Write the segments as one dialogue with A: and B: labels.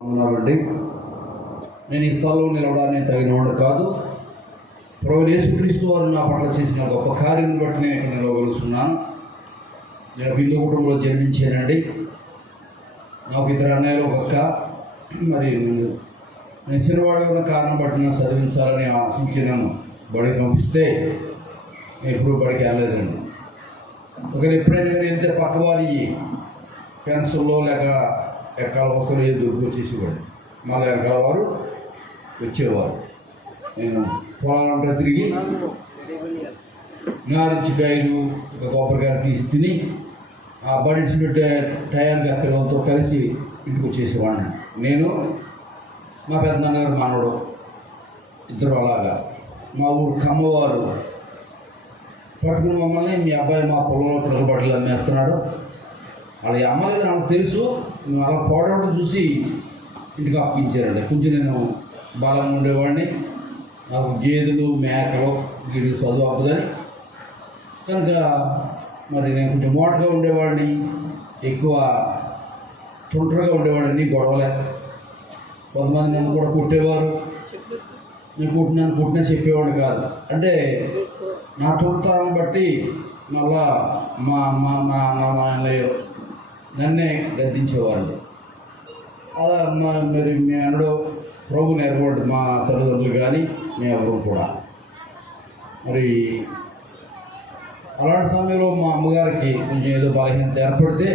A: ఉన్నామండి నేను ఈ స్థలంలో నిలవడానికి తగినవాడు కాదు. ప్రభు యేసుక్రీస్తు వారు నా పట్ల చేసిన గొప్ప కార్యం బట్టి నేను ఇక్కడ నిలవగలుగుతున్నాను. నేను హిందూ కుటుంబంలో జన్మించానండి. నాకు ఇద్దరు అన్నయ్యలు ఒక్క మరి నేను ఉన్న కారణం బట్టి నన్ను చదివించాలని ఆశించి నన్ను బడికి పంపిస్తే నేను ఎప్పుడు బడికి వెళ్ళలేదండి. ఒకవేళ ఎప్పుడైనా వెళ్తే పక్క వారి ఫ్రెండ్స్లో లేక ఎక్కడ వస్తువులు ఏదో దొరికి వచ్చేసేవాడు మళ్ళీ ఎక్కడ వారు? వచ్చేవారు. నేను పొలాలంటే తిరిగి నారించికాయలు ఒక కొబ్బరికాయలు తీసి తిని ఆ బడించిన టయానికి అక్కలతో కలిసి ఇంటికి వచ్చేసేవాడిని. నేను మా పెద్దనాన్నగారు మానవుడు. ఇద్దరు అలాగా. మా ఊరు కమ్మవారు. పట్టుకుని మమ్మల్ని మీ అబ్బాయి మా పొలంలో పిల్లలు బట్టలు అమ్మేస్తున్నాడు. వాళ్ళ అమ్మలేదు నాకు తెలుసు అలా పోవడం చూసి ఇంటికి అప్పించారండి కొంచెం నేను బలంగా ఉండేవాడిని నాకు గేదెలు మేకలు గిడి చదువు అప్పదని కనుక మరి నేను కొంచెం మోటగా ఉండేవాడిని ఎక్కువ తుంటరగా ఉండేవాడిని గొడవలే కొంతమంది నన్ను కూడా కుట్టేవారు నేను కుట్టినాను కుట్టినా చెప్పేవాడు కాదు అంటే నా తుంటతనం బట్టి మళ్ళా మా మా మా నాన్న మా అన్నయ్య నన్నే గద్దించేవాళ్ళు అలా మా మరి మీ అన్నడు ప్రభు నేర్పడు మా తల్లిదండ్రులు కానీ మీ ఎవరు కూడా. మరి అలాంటి సమయంలో మా అమ్మగారికి కొంచెం ఏదో బలహీనత ఏర్పడితే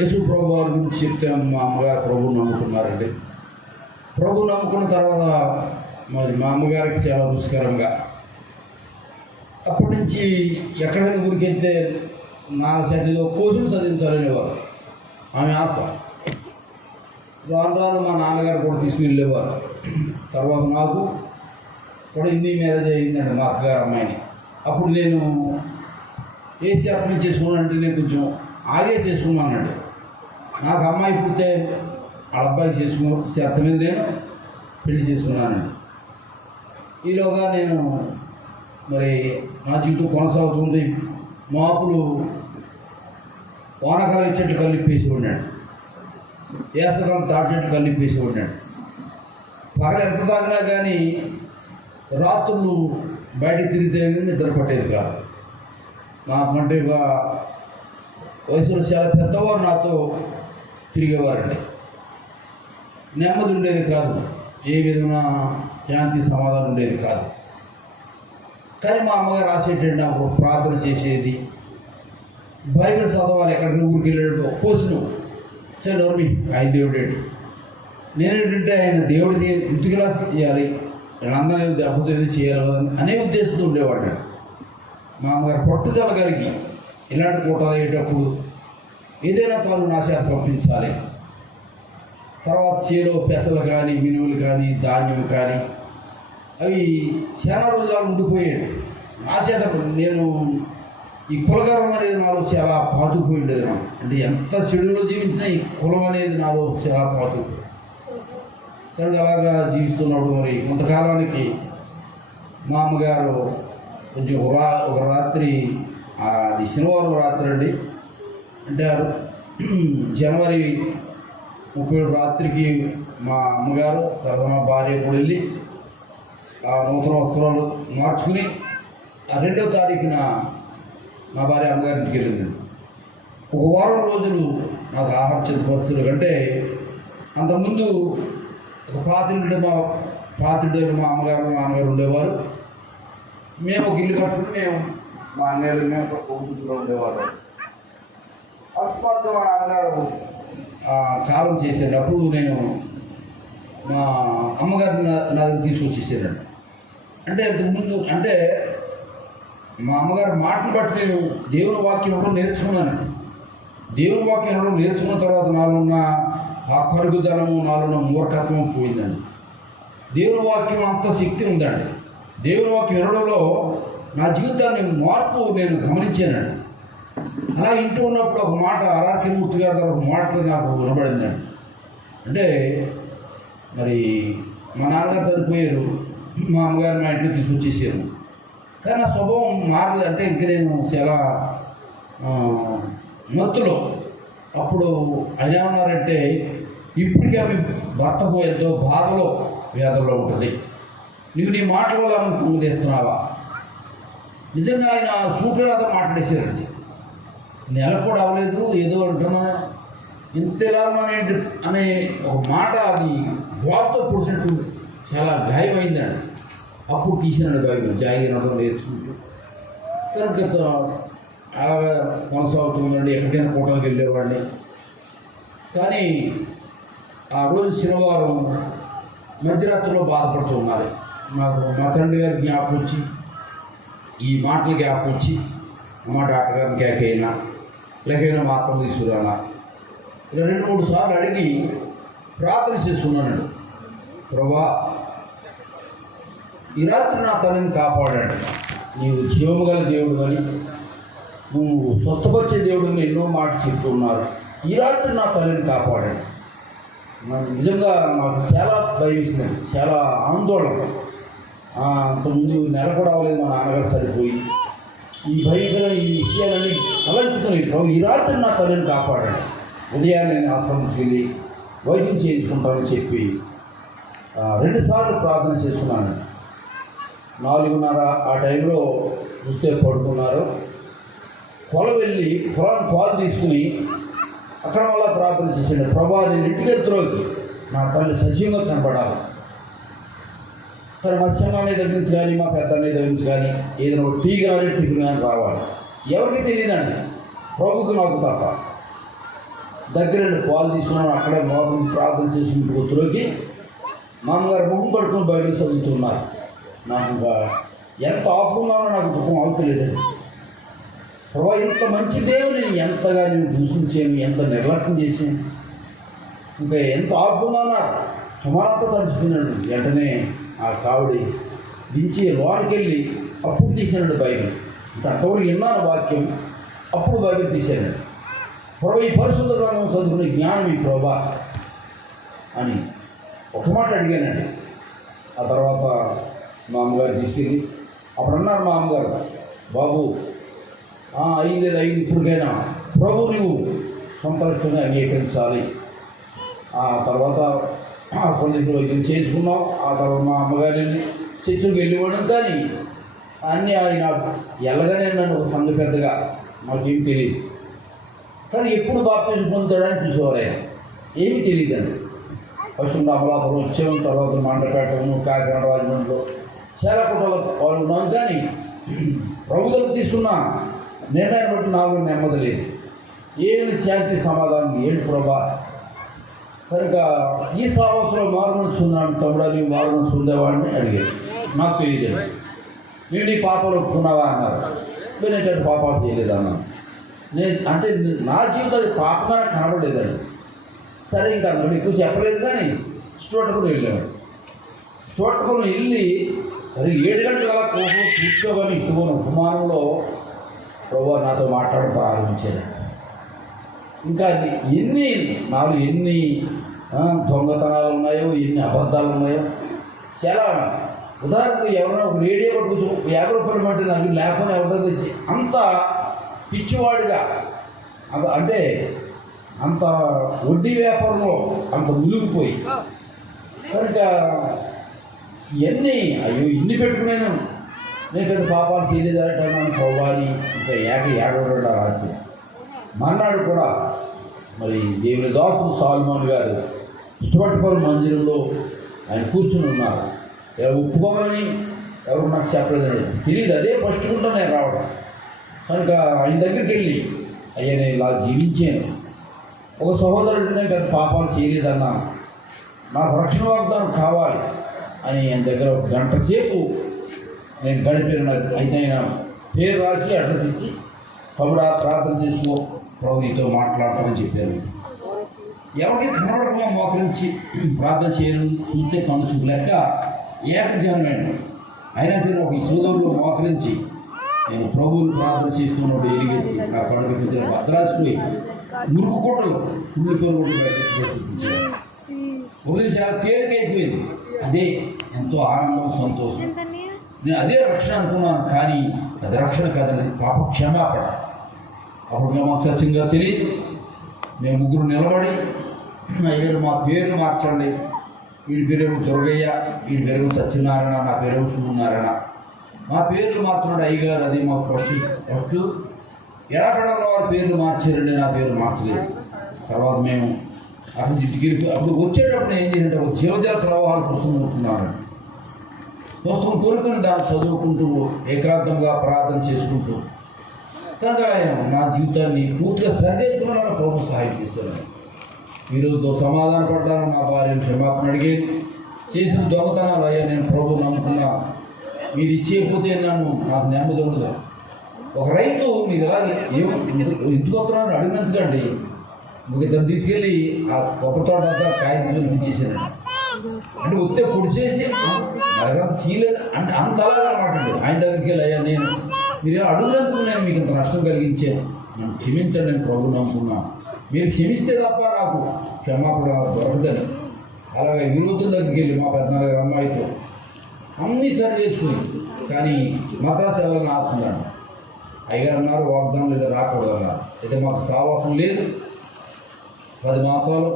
A: యేసు ప్రభు వారి గురించి చెప్తే మా అమ్మగారు ప్రభు నమ్ముకున్నారండి. ప్రభు నమ్ముకున్న తర్వాత మరి మా అమ్మగారికి చాలా రుచికరంగా. అప్పటి నుంచి ఎక్కడైనా ఊరికి వెళ్తే నా చదివిలో కోసం చదివించాలనేవారు. ఆమె ఆశ. రాను రాను మా నాన్నగారు కూడా తీసుకువెళ్ళేవారు తర్వాత నాకు కూడా హిందీ మ్యారేజ్ అయిందండి మా అక్కగారు అమ్మాయిని. అప్పుడు నేను ఏసీ అప్లై చేసుకున్నానంటే నేను కొంచెం ఆగేసి చేసుకున్నానండి నాకు అమ్మాయి పుడితే వాళ్ళ అబ్బాయి చేసుకున్న శాతం మీద నేను పెళ్ళి చేసుకున్నానండి. ఈలోగా నేను మరి నా జీవితం కొనసాగుతుంది. మాపులు వానకాలం ఇచ్చేట్టు కలిపేసి ఉన్నాడు. వేసవకాలం తాటి చెట్లు కలిపేసి ఉన్నాడు. పగలు ఎంత తాగినా కానీ రాత్రులు బయటికి తిరిగితే నిద్ర పట్టేది కాదు. నాకంటే ఒక వయసులో చాలా పెద్దవారు నాతో తిరిగేవారండి. నెమ్మది ఉండేది కాదు. ఏ విధమైన శాంతి సమాధానం ఉండేది కాదు. కానీ మా అమ్మగారు రాసేటండి నాకు ప్రార్థన చేసేది. బైబిల్ చదవాలి ఎక్కడికి ఊరికి వెళ్ళాడు పోసును సరే నోర్మి ఆయన దేవుడు నేనేంటంటే ఆయన దేవుడిది ఇంటికి రాసి చేయాలి? వీళ్ళందరూ దెబ్బతో చేయాలి అనే ఉద్దేశంతో ఉండేవాడు మామగారు పట్టుదల కలిగి ఇలాంటి పూటలు అయ్యేటప్పుడు ఏదైనా తాను నా చేత పంపించాలి. తర్వాత చేలో పెసలు కానీ మినువులు కానీ ధాన్యం కానీ అవి చాలా రోజులు ఉండిపోయాడు నా చేత నేను ఈ కులగర్వం అనేది నాలో చాలా పాతుకుపోయి ఉండేది అంటే ఎంత చెడులో జీవించినా ఈ కులం అనేది నాలో చాలా పాతు కనుక అలాగా జీవిస్తున్నాడు మరి కొంతకాలానికి మా అమ్మగారు కొంచెం ఒక రా- ఒక రాత్రి ఆ, అది శనివారం రాత్రి అండి. అంటే జనవరి ముప్పై రాత్రికి మా అమ్మగారు తర్వాత మా భార్య కూడా వెళ్ళి ఆ నూతన వస్త్రాలు మార్చుకుని ఆ రెండవ తారీఖున మా భార్య అమ్మగారి ఇంటికి వెళ్ళింది. ఒక వారం రోజులు నాకు ఆహార చెంది పరిస్థితులు కంటే అంతకుముందు ఒక పాత్రుడు మా పాత్రుడు మా అమ్మగారు మా నాన్నగారు ఉండేవారు. మేము ఒక ఇల్లు కట్టుకుని మేము మా అన్నయ్యలు మేము ఒక కుటుంబంలో ఉండేవారు అకస్మాత్తుగా మా నాన్నగారు ఆ, కాలం చేసేటప్పుడు నేను మా అమ్మగారిని నా నా దగ్గర అంటే ఇంతకుముందు అంటే మా అమ్మగారి మాటను బట్టి నేను దేవుని వాక్యం ఇవ్వడం నేర్చుకున్నాను దేవుని వాక్యం ఇవ్వడం నేర్చుకున్న తర్వాత నాలో ఉన్న ఆ కరుగుదలము నాలో ఉన్న మూర్ఖత్వం పోయిందండి. దేవుని వాక్యం అంత శక్తి ఉందండి. దేవుని వాక్యం వినడంలో నా జీవితాన్ని మార్పు నేను గమనించానండి. అలా ఇంటూ ఉన్నప్పుడు ఒక మాట ఆర్ఆర్కే మూర్తి గారి ఒక మాట నాకు వినబడిందండి. అంటే మరి మా నాన్నగారు చనిపోయారు మా అమ్మగారు మా ఇంటికి తీసుకొచ్చేసారు. కానీ నా స్వభావం మారలేదు. అంటే ఇంక నేను చాలా మత్తులో అప్పుడు ఆయన ఏమన్నారంటే ఇప్పటికే ఆమె భర్త ఎంతో బాధలో వేదనలో ఉంటుంది. నీకు నీ మాటల వల్ల ఆమె పొంగుదేస్తున్నావా నిజంగా ఆయన సూటిరాగా మాట్లాడేశారండి. నెల కూడా అవ్వలేదు ఏదో అంటున్నా. ఇంతలా అనే అనే ఒక మాట అది వార్తో పొడిచినట్టు చాలా గాయమైందండి. అప్పుడు తీసినాడు బైబిల్ జాగినడం నేర్చుకుంటూ. గత అలాగా కొనసాగుతుందండి ఎక్కడికైనా కూటమికి వెళ్ళేవాడిని. కానీ ఆ రోజు శనివారం మధ్యరాత్రిలో బాధపడుతూ ఉన్నారు. నాకు మా తండ్రి గారి జ్ఞాపకం వచ్చి ఈ మాటలు జ్ఞాపకం వచ్చి మా డాక్టర్ గారిని కేకైనా లేకైనా మాత్రం తీసుకురానా? ఇలా రెండు మూడు సార్లు అడిగి ప్రార్థన చేసుకున్నానండి. ప్రభా ఈ రాత్రి నా తల్లిని కాపాడాడు. నీవు జీవము గల దేవుడు అని నువ్వు స్వస్థపరిచే దేవుడు అని ఎన్నో మాట చెప్తున్నారు ఈ రాత్రి నా తల్లిని కాపాడాడు. నాకు నిజంగా నాకు చాలా భయం చాలా ఆందోళన. అంతకుముందు నెల కూడా అవ్వలేదు మా నాన్నగారు సరిపోయి. ఈ భయంకర ఈ విషయాలన్నీ తలంచుకుని ప్రభు ఈ రాత్రి నా తల్లిని కాపాడాడు. ఉదయాన్నే నేను ఆశ్రమించి వెళ్ళి వైద్యం చేయించుకుంటామని చెప్పి రెండుసార్లు ప్రార్థన చేసుకున్నాను నాలుగున్నర ఆ టైంలో చూస్తే పడుకున్నారు. పొలం వెళ్ళి పొలం పాలు తీసుకుని అక్కడ వల్ల ప్రార్థన చేసిండు. ప్రభా నేను ఇంటికి ఎత్తులోకి నా తల్లి సజీవంగా కనపడాలి సరే మత్స్యంగానే దగ్గర నుంచి కానీ మా పెద్దనే దగ్గర నుంచి కానీ ఏదైనా ఒక టీ కానీ టిఫిన్ కానీ రావాలి. ఎవరికి తెలియదండి? ప్రభుకి నాకు తప్ప. దగ్గర పాలు తీసుకున్నాను. అక్కడే మోసం ప్రార్థన చేసి ఇంటికి ఒత్తులోకి మామగారు ముఖం పడుకుని బయటకు చదువుతున్నారు. నాకు ఇంకా ఎంత ఆపుకున్నానో నాకు దుఃఖం అవుతలేదండి ప్రభా ఇంత మంచి దేవుని నేను ఎంతగా నేను దూషించాను ఎంత నిర్లక్ష్యం చేశాను. ఇంకా ఎంత ఆపుకున్నానా సుమారంతా తలుచుకున్నాడు. వెంటనే ఆ కావిడి దించి లోనికి వెళ్ళి అప్పుడు తీసాడు బైబిల్. ఇంకా అంతవరకు విన్నాను వాక్యం అప్పుడు బైబిల్ తీశాను ప్రభా ఈ పరిశుద్ధ గ్రంథం చదువుకునే జ్ఞానం ఈ ప్రభా అని ఒక మాట అడిగానండి. ఆ తర్వాత మా అమ్మగారు తీసుకెళ్ళి అప్పుడు అన్నారు మా అమ్మగారు బాబు అయింది అది అయింది ఇప్పటికైనా ప్రభు నువ్వు సంతోషంగా అంగీకరించాలి ఆ తర్వాత హాస్పిటల్కి వైద్యం చేయించుకున్నాం ఆ తర్వాత మా అమ్మగారిని చర్చకు వెళ్ళివ్వడం కానీ అన్నీ ఆయన ఎలాగనే నన్ను ఒక సంఘ పెద్దగా మాకేం తెలియదు కానీ ఎప్పుడు బాప్తీసు పొందుతాడని చూసేవారు ఆయన. ఏమీ తెలియదండి ఫస్ట్ అమలాపురం వచ్చాము తర్వాత మండపేటము కాకినాడ రాజమండ్రిలో చాలా వాళ్ళు పాల్గొన్నాం కానీ ప్రభుత్వం తీసుకున్న నిర్ణయం బట్టి నాకు నెమ్మది లేదు. ఏమి శాంతి సమాధానం ఏంటి ప్రభా? కనుక ఈ సాహసంలో మారుమనిషి ఉన్నాను తమ్ముడని మారుమనిషి ఉండేవాడిని అడిగాడు. నాకు తెలియదు. నేను నీ పాపాలు ఒప్పుకున్నావా అన్నారు. నేను పాపాలు చేయలేదన్నాను నేను అంటే నా జీవితం అది పాపంగా కనబడలేదండి. సరే ఇంకా అందులో ఎక్కువ చెప్పలేదు కానీ స్టోటకులు వెళ్ళాము స్టోటకులు వెళ్ళి సరే ఏడు గంటల కోసం కూర్చోవని ఇట్టుకొని ఉపమానంలో ప్రభు నాతో మాట్లాడడం ప్రారంభించాడు. ఇంకా ఎన్ని నాలుగు ఎన్ని దొంగతనాలు ఉన్నాయో ఎన్ని అబద్ధాలు ఉన్నాయో చాలా ఉదాహరణకు ఎవరైనా ఒక రేడియో పట్టుకు యాభై రూపాయలు పట్టింది నాకు లేకపోతే ఎవరితో తెచ్చి అంత పిచ్చివాడిగా అంత అంటే అంత వడ్డీ వ్యాపారంలో అంత మునిగిపోయి కనుక ఇవన్నీ అయ్యో ఇన్ని పెట్టుకునేను. నేను పెద్ద పాపాలు చేయలేదంటాను పోవాలి. ఇంకా ఏక ఏడవడం రాసి. మర్నాడు కూడా మరి దేవుని దాసుడు సాల్మోన్ గారు ఇష్టపట్టుకోని మందిరంలో ఆయన కూర్చుని ఉన్నారు. ఎవరు ఒప్పుకోమని ఎవరు నాకు చెప్పలేదని తెలియదు అదే ఫస్ట్ గుంటా నేను రావడం. కనుక ఆయన దగ్గరికి వెళ్ళి అయ్యా నేను ఇలా జీవించాను. ఒక సహోదరుడు నేను పెద్ద పాపాలు చేయలేదన్నా నాకు రక్షణ వాగ్దానం కావాలి. అని ఆయన దగ్గర ఒక గంట సేపు నేను గడిపిన అయితే ఆయన పేరు రాసి అడ్రస్ ఇచ్చి తమ్ముడా ప్రార్థన చేసుకో ప్రభు నీతో మాట్లాడతామని చెప్పారు. ఎవరికి కనబడకుండా మోకరించి ప్రార్థన చేయడం చూస్తే కన్ను చూడలేక ఏకజనమైన అయినా సరే ఒక సోదరులు మోకరించి నేను ప్రభువుని ప్రార్థన చేస్తున్నప్పుడు ఎరిగెత్తి నా మురుకు కొట్టలు కుళ్ళిపోయి కూడా బయటకు చూపించారు ఉదయం చాలా తేలికైపోయింది. అదే ఎంతో ఆనందం సంతోషం. నేను అదే రక్షణ అనుకున్నాను కానీ అది రక్షణ కాదని పాప క్షమాపణ. అప్పుడు మేము సత్యంగా తెలియదు. మేము ముగ్గురు నిలబడి అయ్యారు మా పేరు మార్చండి. వీడి పేరేమో దుర్గయ్య వీడి పేరేమో సత్యనారాయణ నా పేరేమో సూర్యనారాయణ మా పేర్లు మార్చున్నాడు అయ్యగారు అది మా ఫస్ట్ ఫస్ట్. ఎడపడంలో వారి పేర్లు మార్చారండి నా పేరు మార్చలేదు. తర్వాత మేము అక్కడ ఇంటికి అప్పుడు వచ్చేటప్పుడు ఏం చేసినట్టు ఒక జీవజల ప్రవాహాలు పుస్తకం ఉంటున్నాను పుస్తకం కోరుకుని దాన్ని చదువుకుంటూ ఏకాగ్రంగా ప్రార్థన చేసుకుంటూ కనుక ఆయన నా జీవితాన్ని పూర్తిగా సరిచేసుకున్నాను ప్రభు సహాయం చేశాను ఈరోజు సమాధాన పడ్డాను మా భార్యను క్షమాపణ అడిగాను. చేసిన దొంగతనాలు అయ్యా నేను ప్రభు నమ్ముకున్నా. మీరు ఇచ్చేయకపోతే నన్ను నాకు నెమ్మది ఉండదు ఒక రైతు మీరు ఎలాగే ఏమో ఎందుకు ఎందుకు అడిగినందుకండి. ఒక ఇద్దరు తీసుకెళ్ళి ఆ కొబ్బరి తోట అంతా కాయలు ఇచ్చేసాను అంటే వస్తే పొడిచేసి నగరం చేయలేదు అంటే అంత అలాగా అనమాట ఆయన దగ్గరికి వెళ్ళి అయ్యా నేను మీరు అడుగునందుకు నేను మీకు ఇంత నష్టం కలిగించే? నన్ను క్షమించండి నేను ప్రభు నమ్ముకున్నా మీరు క్షమిస్తే తప్ప నాకు క్షమాపణ దొరకదని. అలాగే విరోధుల దగ్గరికి వెళ్ళి మా పెద్దనాన్న అమ్మాయితో అన్నీ సరి చేసుకుని కానీ మద్రాసు ఎవరైనా ఆస్తున్నాడు అయ్యగారు అన్నారు వాగ్దానం లేదా రాకూడదు అయితే మాకు సావాసం లేదు. పది మాసాలు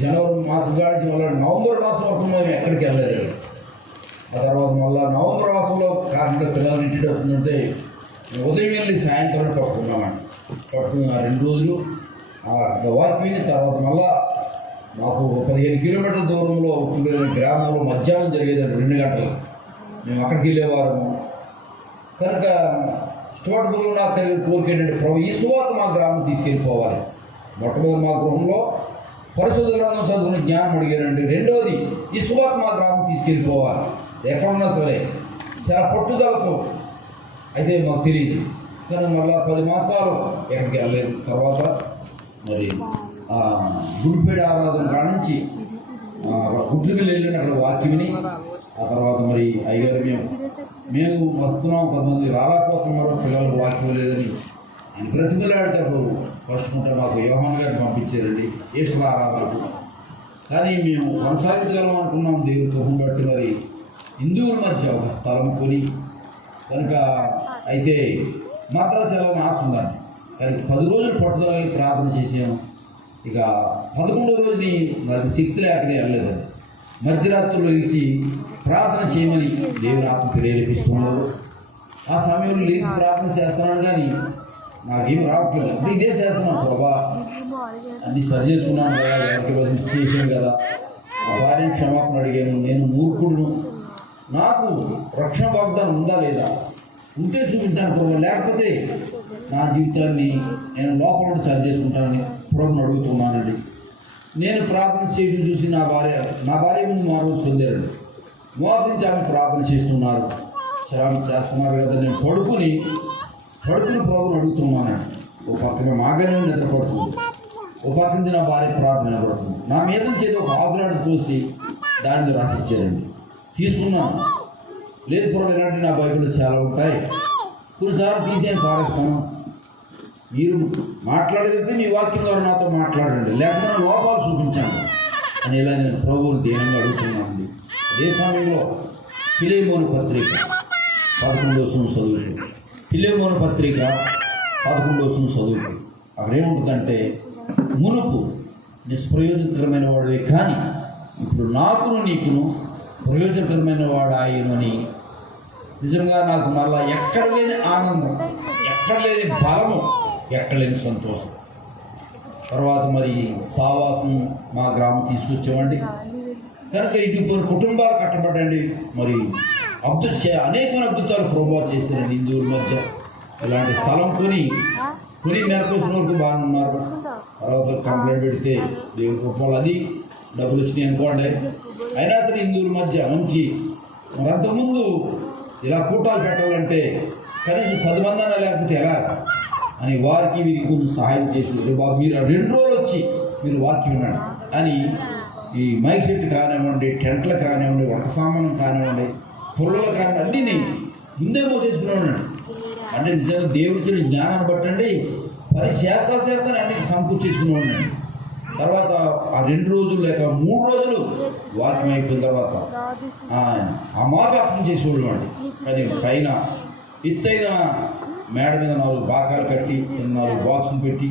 A: జనవరి మాసం కాడించి మళ్ళీ నవంబర్ మాసం వరకు మేము ఎక్కడికి వెళ్ళలేదు. ఆ తర్వాత మళ్ళీ నవంబర్ మాసంలో కారణంగా పిల్లలు ఇంటికి వస్తుందంటే ఉదయం వెళ్ళి సాయంత్రం పట్టుకున్నామండి పట్టుకున్న ఆ రెండు రోజులు ఆ తర్వాత మళ్ళా మాకు పదిహేను కిలోమీటర్ల దూరంలో గ్రామంలో మధ్యాహ్నం జరిగేదండి రెండు గంటలు. మేము అక్కడికి వెళ్ళేవారము. కనుక స్టోట్ స్టోటబుల్ నాకు కలిగిన కోరిక ఏంటంటే ప్రభు ఈ సువాత మా గ్రామం తీసుకెళ్ళిపోవాలి. మొట్టమొదటి మా గృహంలో పరిశుద్ధ గ్రంథం చదువుకుని జ్ఞానం అడిగానండి. రెండవది ఈ సువాత మా గ్రామం తీసుకెళ్ళిపోవాలి. ఎక్కడున్నా సరే చాలా పట్టుదలతో. అయితే మాకు తెలియదు. కానీ మళ్ళా పది మాసాలు ఎక్కడికి వెళ్ళలేదు. తర్వాత మరి గుడిపేడ ఆరాధన కాడ నుంచి గుడ్లు వెళ్ళిన అక్కడ వాక్యం విని ఆ తర్వాత మరి అయ్యారు మేము మేము వస్తున్నాం. కొంతమంది రాలేకపోతున్నారు. పిల్లలకు వాక్యం లేదని ఆయన బ్రతిమలాడేటప్పుడు పరుచుకుంటే మాకు యోహన్ గారిని పంపించారండి. ఈస్ట్ ఆరాధనకు కానీ మేము కొనసాగించగలం అనుకున్నాం. దేవుడి కోపం బట్టి మరి హిందువుల మధ్య ఒక స్థలం కొని కనుక అయితే మద్రాసులో సెలవు ఆస్తుందండి కానీ పది రోజులు పట్టుదలని ప్రార్థన చేసాము ఇక పదకొండో రోజుని నాకు శక్తి లేకనే వెళ్ళలేదు. మధ్యరాత్రులు లేచి ప్రార్థన చేయమని దేవుని ఆత్మ ప్రేరేపిస్తున్నారు ఆ సమయంలో లేచి ప్రార్థన చేస్తున్నాను కానీ నాకేం రావట్లేదు ఇదే చేస్తున్నాను ప్రభా. అన్ని సరి చేసుకున్నాను కదా ఎవరికి రోజు చేసాను కదా. మా భార్య క్షమాపణ అడిగాను నేను మూర్ఖుడును. నాకు రక్షణ వాగ్దానం ఉందా లేదా? ఉంటే చూపించాను ప్రభు లేకపోతే నా జీవితాన్ని నేను లోపల సరి చేసుకుంటానని ప్రభుని అడుగుతున్నానండి. నేను ప్రార్థన చేయడం చూసి నా భార్య నా భార్య ముందు మార్పు పొందారండి. మోకరించి ఆమె ప్రార్థన చేస్తున్నారు. శ్రామ చేస్తున్నారు కదా నేను పడుకుని పడుకుని ప్రాబ్లం అడుగుతున్నాను. ఓ పక్కన మాగానే నిద్రపడుతుంది. ఓ పక్క నుంచి నా భార్య ప్రార్థన పడుతుంది నా మీద చేతి ఒక ఆకులాడు చూసి దాన్ని రాసిచ్చారండి తీసుకున్నాను. లేదు పూర్వం ఇలాంటి నా బైబిల్ చాలా ఉంటాయి. కొన్నిసార్లు తీసేసి పారేస్తాను. మీరు మాట్లాడేదైతే మీ వాక్యం ద్వారా నాతో మాట్లాడండి. లేకపోతే నా లోపాలు చూపించండి. అని ఇలా నేను ప్రభువుని దేనంగా అడుగుతున్నానండి. అదే సమయంలో పిలేమోని పత్రిక పదకొండవ సంవత్సరం చదువుతుంది ఫిలేమోన పత్రిక పదకొండు వస్తుంది చదువు అక్కడ ఏముంటుందంటే మునుపు నిష్ప్రయోజనకరమైన వాడే కానీ ఇప్పుడు నాకును నీకును ప్రయోజనకరమైన వాడు ఆయనని నిజంగా నాకు మళ్ళా ఎక్కడ లేని ఆనందం ఎక్కడ లేని బలము ఎక్కడ లేని సంతోషం. తర్వాత మరి సావాసం మా గ్రామం తీసుకొచ్చామండి. కనుక ఇటు కుటుంబాలు కట్టబడండి మరి అద్భుత అనేక అద్భుతాలు ప్రభావ చేశారండి హిందువుల మధ్య ఇలాంటి స్థలం కొని కొని మేరకొచ్చిన వరకు బాగున్నారు తర్వాత కంప్లైంట్ పెడితే దేవుడి కృపలు అది డబ్బులు వచ్చినాయి అనుకోండి. అయినా సరే హిందువుల మధ్య మంచి మరి అంతకుముందు ఇలా కూటాలు పెట్టాలంటే కనీసం పది మంది అన్న లేకపోతే ఎలా? అని వారికి వీరికి కొంచెం సహాయం చేసి బాబు మీరు రెండు రోజులు వచ్చి మీరు వాక్యం వినండి. అని ఈ మైక్ సెట్ కానివ్వండి టెంట్లు కానివ్వండి వంట సామానం కానివ్వండి పుల్లలు కానివ్వండి అన్నీ ముందే మోసేసుకున్నాను. అంటే నిజంగా దేవుడి దేవుడిచ్చిన జ్ఞానాన్ని బట్టండి పని చేస్తా చేస్తాను అన్ని సమకూర్చేసుకున్నాను. తర్వాత ఆ రెండు రోజులు లేక మూడు రోజులు వాక్యం అయిపోయిన తర్వాత ఆ ఆ అర్థం చేసేవాళ్ళు అండి. అది పైన ఎత్తైన మేడ మీద నాలుగు బాకాలు కట్టి నాలుగు బాక్సులు పెట్టి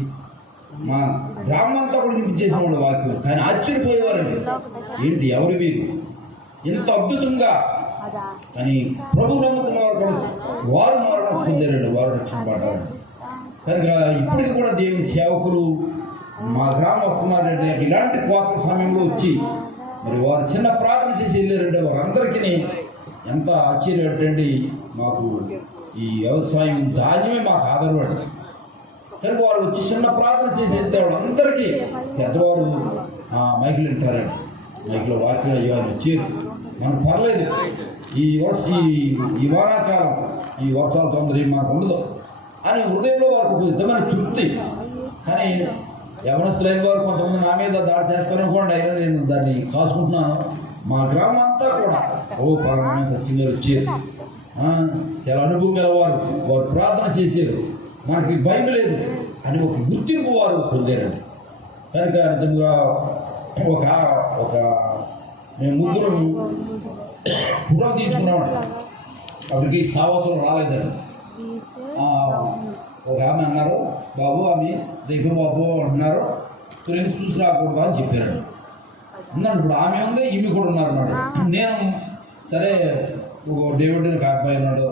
A: మా గ్రామం అంతా కూడా వినిపించేసేవాడు వాక్యం. కానీ ఆశ్చర్యపోయేవారండి. ఏంటి ఎవరు మీరు ఇంత అద్భుతంగా కానీ ప్రభు నమ్ముకున్న వారు కూడా వారు మరణం పొందారండి వారు రక్షించబడ్డారండి కనుక ఇప్పటికి కూడా దేవుని సేవకులు మా గ్రామం వస్తున్నారంటే ఇలాంటి కోత సమయంలో వచ్చి మరి వారు చిన్న ప్రార్థన చేసి వెళ్ళారంటే వారందరికీ ఎంత ఆశ్చర్యపడండి మాకు ఈ వ్యవసాయం ధాన్యమే మాకు ఆధారపడింది కనుక వారు వచ్చి చిన్న ప్రార్థన చేసి వెళ్తే వాళ్ళందరికీ పెద్దవారు మైకులు వింటారండి. మైకులో వాక్యం అయ్యో వచ్చారు మనకు పర్లేదు. ఈ వర్ష ఈ ఈ వానాకాలం ఈ వర్షాల తొందర ఏం మనకు ఉండదు. అని హృదయంలో వారికి ఒక విధమైన తృప్తి. కానీ యవనస్తులైన వారు కొంతమంది నా మీద దాడి చేస్తారనుకోండి అయినా నేను దాన్ని కాసుకుంటున్నాను మా గ్రామం అంతా కూడా ఓ పరమైన సత్యం గారు వచ్చేది చాలా అనుభవం గలవారు. వారు ప్రార్థన చేసేది మనకి భయం లేదు. అని ఒక గుర్తింపు వారు పొందారండి. కనుక నిజంగా ఒక ఒక మేము ముగ్గురు పురం తీర్చుకున్నామండి అప్పటికి సావతులు రాలేదండి ఒక ఆమె అన్నారు బాబు ఆమె దగ్గర బాబు అంటున్నారు వెళ్ళి చూసి రాకూడదు? అని చెప్పారండి అన్నాడు ఇప్పుడు ఆమె ఉంది ఈమె కూడా ఉన్నారు అన్నాడు. నేను సరే ఒక డేవిడ్ కాకపోయి ఉన్నాడు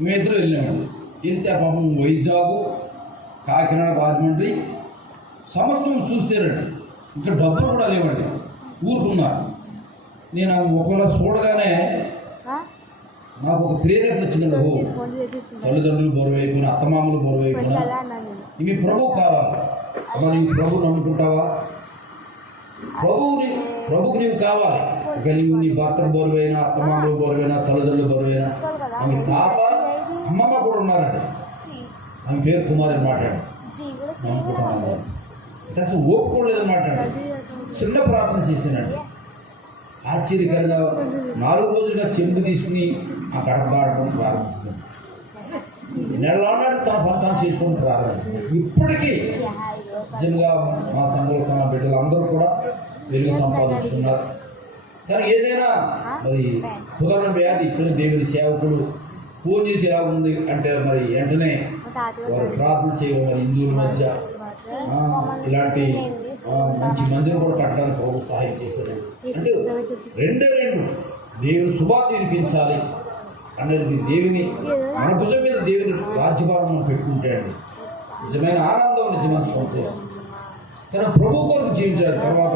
A: మేమిద్దరు వెళ్ళామండి వెళ్తే పాపం వైజాగ్ కాకినాడ రాజమండ్రి సమస్తం చూసారండి. ఇంకా డబ్బులు కూడా లేవండి. ఊరుకున్నారు. నేను ఆ ఒకవేళ చూడగానే నాకు ఒక ప్రేరేపణ వచ్చిందండి ఓ తల్లిదండ్రులు బరువైపోయిన అత్తమామలు బరువైపోయిన. ఇవి ప్రభు కావాలి అమ్మ నీవు ప్రభు నమ్ముకుంటావా ప్రభువుని ప్రభుకు నీవు కావాలి. ఇక నీవు నీ భర్త బరువైన అత్తమామలు బరువైన తల్లిదండ్రులు బరువైన ఆమె తాత అమ్మమ్మ కూడా ఉన్నారండి. ఆమె పేరు కుమారి మాట్లాడు నమ్ముకుంటాను. అంటే అసలు ఓపుకోలేదు మాట్లాడు చిన్న ప్రార్థన చేశానండి. ఆశ్చర్యకరంగా నాలుగు రోజులుగా చెంబు తీసుకుని ఆ కడప ప్రారంభిస్తుంది ప్రారంభించాను నెలనాడు తన పంతాన్ని చేసుకుని ప్రారంభించింది ఇప్పటికీ నిజంగా మా సంఘంలో తన బిడ్డలు అందరూ కూడా వెలుగు సంపాదించుకున్నారు కానీ ఏదైనా మరి కుదరణ వ్యాధి ఇప్పుడు దేవుని సేవకుడు ఫోన్ చేసి ఎలా ఉంది అంటే మరి వెంటనే వారు ప్రార్థన చేయడం మరి హిందువుల మధ్య ఇలాంటి మంచి మందిరం కూడా కట్టడానికి ప్రభు సహాయం చేశారు అంటే రెండే రెండు. దేవుని శుభార్త వినిపించాలి అనేది దేవుని మన భుజం మీద దేవుని రాజ్యభావం మనం పెట్టుకుంటే అండి నిజమైన ఆనందం నిజమైన సంతోషం. కానీ ప్రభు కొరకు జీవించారు తర్వాత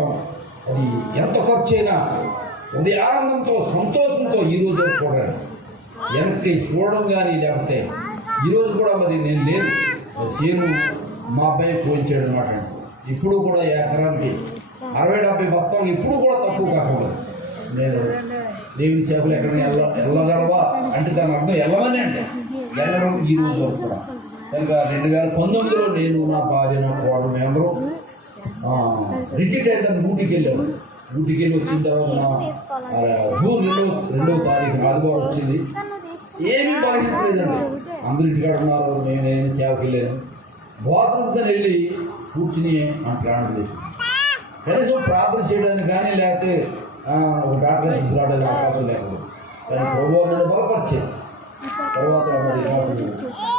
A: అది ఎంత ఖర్చు అయినా అది ఆనందంతో సంతోషంతో ఈ రోజు చూడండి వెనక్కి చూడడం కానీ లేకపోతే ఈరోజు కూడా మరి నేను లేను. సేను మా అబ్బాయి పోయించాడు అనమాట ఇప్పుడు కూడా ఎకరానికి అరవై డెబ్బై బస్తాలు ఇప్పుడు కూడా తక్కువ కాకుండా. నేను దేవుని చేపలు ఎక్కడికి వెళ్ళ ఎల్లగలవా? అంటే దాని అర్థం వెళ్ళమని అంటే వెళ్ళడం ఈ రోజు వరకు కూడా. కనుక రెండు వేల పంతొమ్మిదిలో నేను నా భార్య నా కోడలు మేమందరం రిటిట్ అయితే డ్యూటీకి వెళ్ళాము. డ్యూటీకి వెళ్ళి వచ్చిన తర్వాత నా జూన్ రెండో రెండవ తారీఖు ఆదివారం వచ్చింది. ఏమీ బాగించలేదండి అందరు ఇంటికాడున్నారు ఉన్నారు. సేవకి వెళ్ళాను. బాత్రూమ్కి వెళ్ళి కూర్చుని ఆ ప్రాణం చేసింది కనీసం ప్రార్థన చేయడానికి కానీ లేకపోతే ఒక డాక్టర్ తీసుకురావడానికి అవకాశం లేకపోతే కానీ ప్రభు నన్ను బలపరిచేది తర్వాత మరి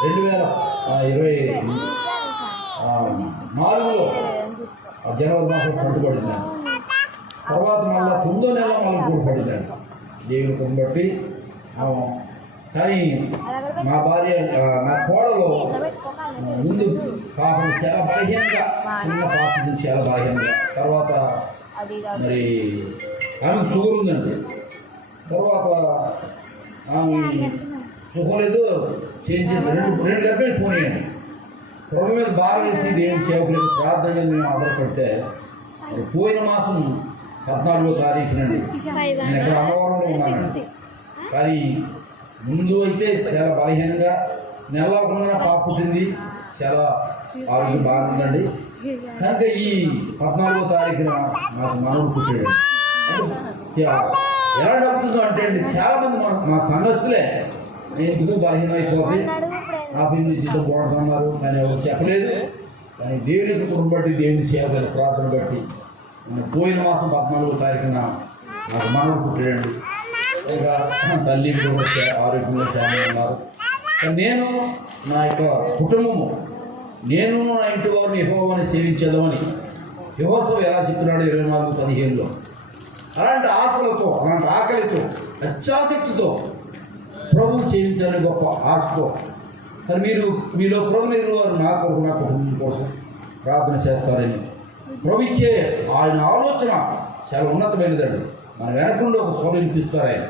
A: రెండు వేల ఇరవై నాలుగులో జనవరి మాసం పట్టుబడింది. తర్వాత మళ్ళా తొమ్మిదో నెల మళ్ళీ కూడా పడిందండి దేవుని బట్టి కానీ మా భార్య నా కోడలో ముందు పాపం చాలా బలహీనంగా చిన్న పాపం నుంచి చాలా బలహీనంగా తర్వాత మరి ఆమె షుగర్ ఉందండి. తర్వాత ఆమె షుగర్ లేదు చేంజ్ రెండు రెండు గర్భాలు పోనీయండి ప్రభు మీద బాగా వేసి దేవుని సేవకులకు ప్రార్థన మేము ఆధారపడితే పోయిన మాసం పద్నాలుగో తారీఖునండి. నేను ఇక్కడ అమ్మవారంలో ఉన్నానండి. కానీ ముందు అయితే చాలా బలహీనంగా నెలకుండా పాప పుట్టింది. చాలా ఆరోగ్యం బాగుందండి. కనుక ఈ పద్నాలుగో తారీఖున నాకు మనవుడు పుట్టాడు. ఎలా నడుపుతుందో అంటే అండి చాలా మంది మన మా సంగతులే నేను ఎందుకు బలహీనం నా ఆఫీస్ నుంచి ఇంత పోడుతున్నారు కానీ ఎవరు చెప్పలేదు. కానీ దేవుని కుటుంబం బట్టి దేవుని సేవ ప్రార్థన బట్టి. పోయిన మాసం పద్నాలుగో తారీఖున నాకు మనవుడు పుట్టాడండి. ఇంకా తల్లి కూడా ఆరోగ్యంగా చాలా ఉన్నారు. నేను నా యొక్క కుటుంబము నేను నా ఇంటి వారిని యహోవాని సేవించేదమని యహోసవ ఎలా చెప్తున్నాడు ఇరవై నాలుగు పదిహేనులో. అలాంటి ఆశలతో అలాంటి ఆకలితో అత్యాసక్తితో ప్రభు సేవించాలని గొప్ప ఆశతో మరి మీరు మీలో ప్రభు మీరు వారు నా కొరకు నా కుటుంబం కోసం ప్రార్థన చేస్తారని. ప్రభు ఇచ్చే ఆయన ఆలోచన చాలా ఉన్నతమైనదండి. మన వెనక నుండి ఒక స్వరం వినిపిస్తారు ఆయన.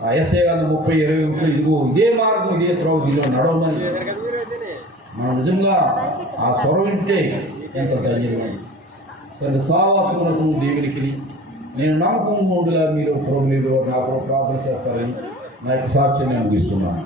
A: ఆ గారు ముప్పై ఇరవై ఒకటి ఇదిగో ఇదే మార్గం ఇదే త్రోవ దీనిలో నడవమని. మనం నిజంగా ఆ స్వరం వింటే ఎంత ధన్యమైంది కానీ సావాసములకు దేవునికి నేను నమ్మకం ఉండగా మీరు ప్రభు మీరు నాకు ప్రార్థన చేస్తారని నా యొక్క సాక్ష్యం నేను ముగిస్తున్నాను